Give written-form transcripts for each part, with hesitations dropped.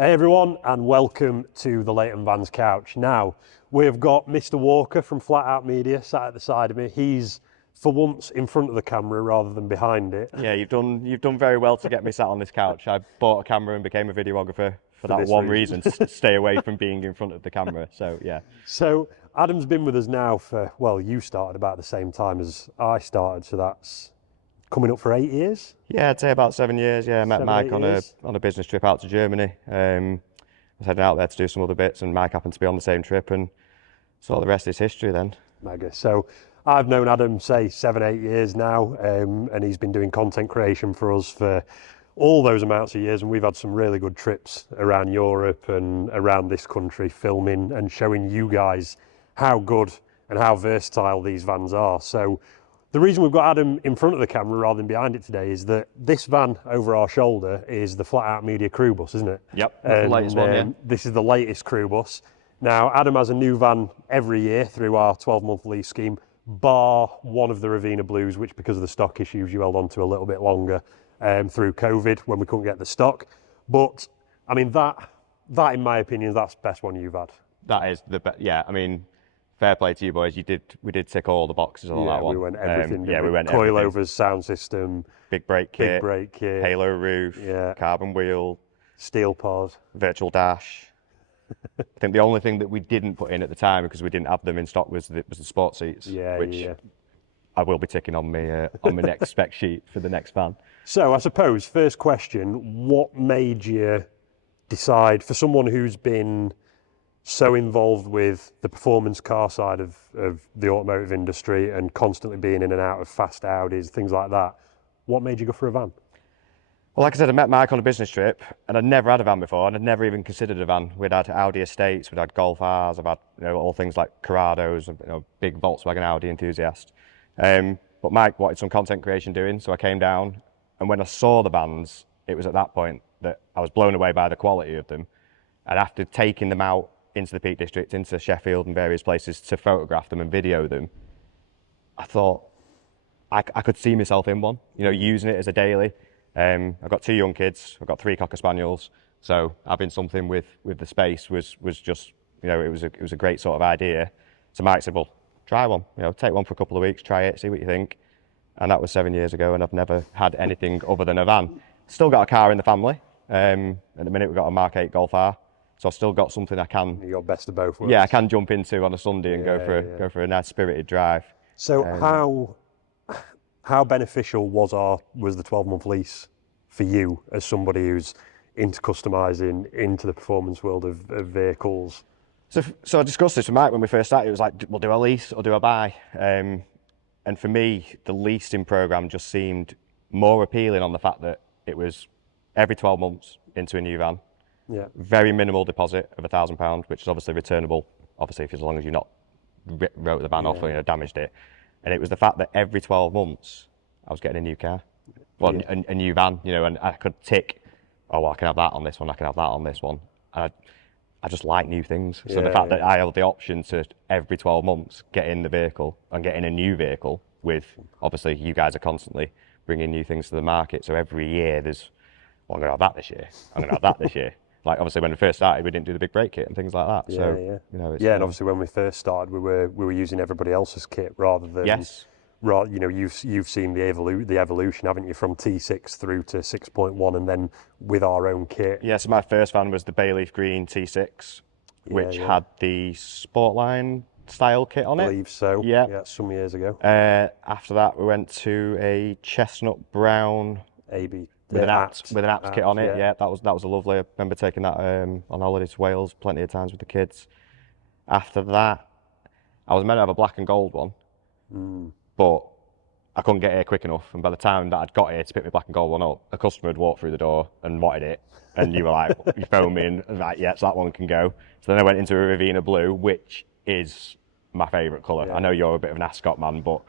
Hey everyone, and welcome to the Leighton Vans couch. Now, we've got Mr. Walker from Flat Out Media sat at the side of me. He's, for once, in front of the camera rather than behind it. Yeah, you've done very well to get me sat on this couch. I bought a camera and became a videographer for that one reason, to stay away from being in front of the camera. So, yeah. So, Adam's been with us now for, well, you started about the same time as I started, so that's coming up for 8 years? Yeah, I'd say about 7 years. Yeah, I met Mike on a business trip out to Germany. I was heading out there to do some other bits, and Mike happened to be on the same trip, and so the rest is history then. Mega. So I've known Adam, say, 7-8 years now, and he's been doing content creation for us for all those amounts of years, and we've had some really good trips around Europe and around this country filming and showing you guys how good and how versatile these vans are. So the reason we've got Adam in front of the camera rather than behind it today is that this van over our shoulder is the Flat Out Media crew bus, isn't it? Yep, that's the latest one, yeah. This is the latest crew bus. Now, Adam has a new van every year through our 12-month lease scheme, bar one of the Ravina Blues, which because of the stock issues you held on to a little bit longer through COVID when we couldn't get the stock. But, I mean, that in my opinion, that's the best one you've had. That is the best, yeah, I mean, fair play to you boys. We did tick all the boxes on that one. We went everything. We went coilovers, sound system, big brake kit, halo roof, carbon wheel, steel pause, virtual dash. I think the only thing that we didn't put in at the time because we didn't have them in stock was the sport seats, which I will be ticking on my next spec sheet for the next van. So I suppose first question: what made you decide, for someone who's been so involved with the performance car side of the automotive industry and constantly being in and out of fast Audis, things like that, what made you go for a van? Well, like I said, I met Mike on a business trip and I'd never had a van before and I'd never even considered a van. We'd had Audi estates, we'd had Golf Rs, I've had all things like Corrados, big Volkswagen Audi enthusiast. But Mike wanted some content creation doing, so I came down, and when I saw the vans, it was at that point that I was blown away by the quality of them. And after taking them out into the Peak District, into Sheffield and various places to photograph them and video them, I thought I could see myself in one, using it as a daily. I've got 2 young kids, I've got 3 Cocker Spaniels, so having something with the space was just, it was a great sort of idea. So Mike said, well, try one, take one for a couple of weeks, try it, see what you think. And that was 7 years ago, and I've never had anything other than a van. Still got a car in the family. At the minute we've got a Mark 8 Golf R. So I've still got something I can. You got best of both worlds. Yeah, I can jump into on a Sunday and go for a nice spirited drive. So how beneficial was the 12-month lease for you as somebody who's into customising, into the performance world of vehicles? So I discussed this with Mike when we first started. It was like, we'll do a lease or do a buy. And for me, the leasing programme just seemed more appealing on the fact that it was every 12 months into a new van. Yeah. Very minimal deposit of £1,000, which is obviously returnable, obviously, as long as you're not wrote the van off or damaged it. And it was the fact that every 12 months I was getting a new car, a new van, and I could tick, oh, well, I can have that on this one, I can have that on this one. And I just like new things. So the fact that I have the option to every 12 months get in the vehicle and get in a new vehicle with, obviously, you guys are constantly bringing new things to the market. So every year there's, well, I'm going to have that this year, I'm going to have that this year. Like, obviously, when we first started, we didn't do the big brake kit and things like that. And obviously, when we first started, we were using everybody else's kit rather than. Yes. You've seen the evolution, haven't you, from T6 through to 6.1, and then with our own kit. Yeah. So my first van was the Bayleaf Green T6, which had the Sportline style kit on it. I believe so. Yeah. Some years ago. After that, we went to a chestnut brown AB. With an apps kit on it, that was a lovely. I remember taking that on holiday to Wales plenty of times with the kids. After that, I was meant to have a black and gold one, but I couldn't get here quick enough. And by the time that I'd got here to pick my black and gold one up, a customer had walked through the door and wanted it, and you were like, you phoned me and I was like, yeah, so that one can go. So then I went into a Ravina Blue, which is my favourite colour. Yeah. I know you're a bit of an Ascot man, but.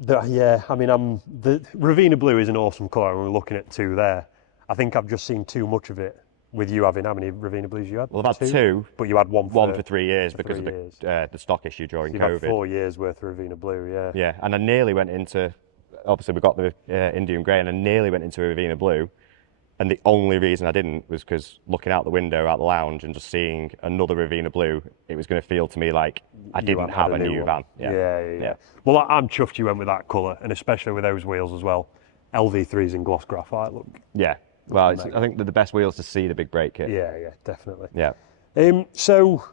I mean, the Ravina Blue is an awesome colour, and we're looking at 2 there. I think I've just seen too much of it with you having, how many Ravina Blues you had? Well, I've had 2. But you had one for 3 years because of the stock issue during COVID. You've had 4 years worth of Ravina Blue, yeah. Yeah, and I nearly went into, obviously we got the Indian Grey, and I nearly went into a Ravina Blue, And the only reason I didn't was because looking out the window, out the lounge, and just seeing another Ravina Blue, it was going to feel to me like I didn't have a new van. Yeah. Well, I'm chuffed you went with that colour, and especially with those wheels as well. LV3s in gloss graphite look. Yeah. Well, I think they're the best wheels to see the big brake kit. Yeah, definitely. Yeah. So,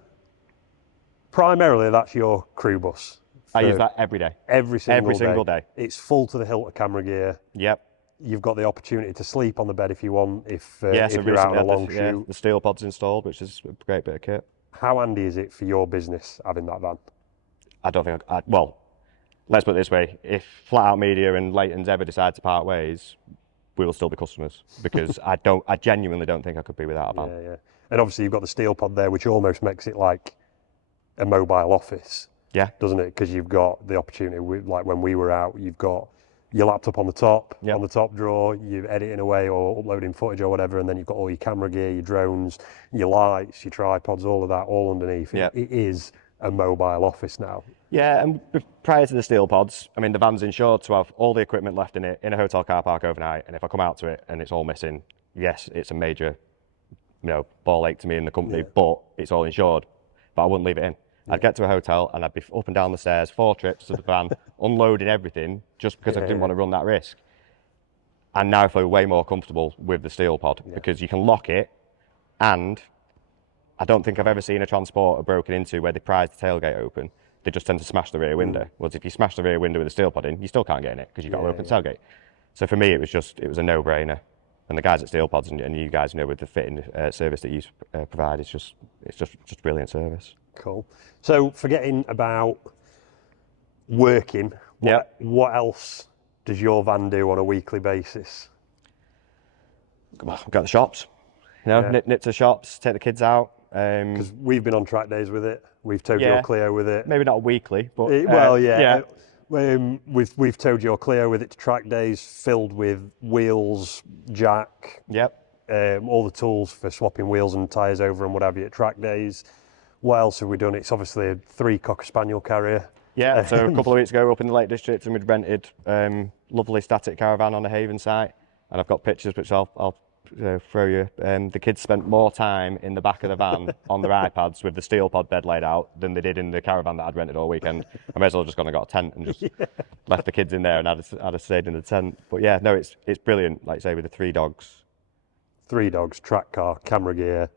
primarily that's your crew bus. I use that every day. Every single day. It's full to the hilt of camera gear. Yep. You've got the opportunity to sleep on the bed if you want, if So you're out on a long shoot. the steel pod's installed, which is a great bit of kit. How handy is it for your business having that van? I don't think, well, let's put it this way. If Flat Out Media and Leighton's ever decide to part ways, we will still be customers, because I genuinely don't think I could be without a van. Yeah. And obviously you've got the steel pod there, which almost makes it like a mobile office. Yeah. Doesn't it? Because you've got the opportunity, like when we were out, you've got your laptop on the top, on the top drawer, you're editing away or uploading footage or whatever, and then you've got all your camera gear, your drones, your lights, your tripods, all of that, all underneath. Yeah. It is a mobile office now. Yeah, and prior to the steel pods, I mean, the van's insured to have all the equipment left in it in a hotel car park overnight, and if I come out to it and it's all missing, yes, it's a major, ball ache to me in the company, but it's all insured. But I wouldn't leave it in. I'd get to a hotel and I'd be up and down the stairs, 4 trips to the van, unloading everything, just because I didn't want to run that risk. And now I feel way more comfortable with the steel pod, because you can lock it, and I don't think I've ever seen a transporter broken into where they prise the tailgate open. They just tend to smash the rear window. Whereas if you smash the rear window with a steel pod in, you still can't get in it because you've got to open the tailgate. So for me, it was a no-brainer. And the guys at Steel Pods and you guys know with the fitting service that you provide, it's just brilliant service. Cool. So forgetting about working, what else does your van do on a weekly basis? Well, I've got the shops, nip to the shops, take the kids out. Because we've been on track days with it. We've towed your Clio with it. Maybe not weekly, but we've towed your Clio with it to track days, filled with wheels, jack. All the tools for swapping wheels and tyres over and what have you at track days. What else have we done? It's obviously a 3 Cocker Spaniel carrier. Yeah, so a couple of weeks ago, we were up in the Lake District and we'd rented lovely static caravan on a haven site, and I've got pictures which I'll throw you. The kids spent more time in the back of the van on their iPads with the steel pod bed laid out than they did in the caravan that I'd rented all weekend. I may as well have just gone and got a tent and just left the kids in there and I'd have stayed in the tent. But yeah, no, it's brilliant. Like I say, with the 3 dogs. 3 dogs, track car, camera gear.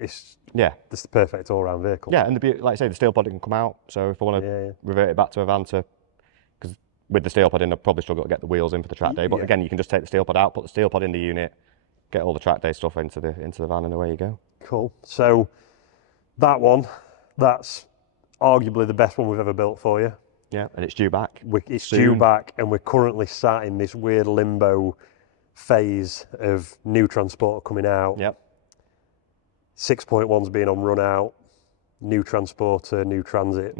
It's the perfect all-round vehicle. Yeah, and like I say, the steel pod can come out. So if I want to revert it back to a van, because with the steel pod in, I'd probably struggle to get the wheels in for the track day. But again, you can just take the steel pod out, put the steel pod in the unit, get all the track day stuff into the van, and away you go. Cool. So that's arguably the best one we've ever built for you. Yeah, and it's due back. It's due back, and we're currently sat in this weird limbo phase of new transporter coming out. 6.1's being on run out, new transporter, new transit,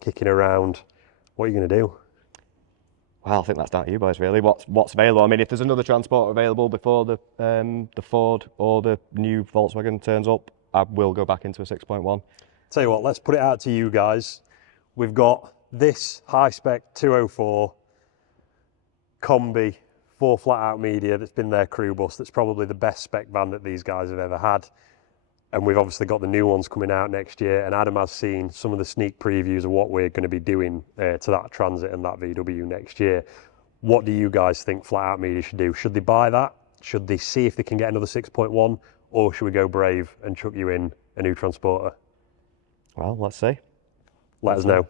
kicking around. What are you going to do? Well, I think that's down to you boys, really. What's available? I mean, if there's another transporter available before the Ford or the new Volkswagen turns up, I will go back into a 6.1. Tell you what, let's put it out to you guys. We've got this high-spec 204 combi for Flat Out Media that's been their crew bus. That's probably the best spec van that these guys have ever had. And we've obviously got the new ones coming out next year, and Adam has seen some of the sneak previews of what we're going to be doing to that Transit and that VW next year. What do you guys think Flat Out Media should do? Should they buy that? Should they see if they can get another 6.1? Or should we go brave and chuck you in a new transporter? Well, let's see. Let us know.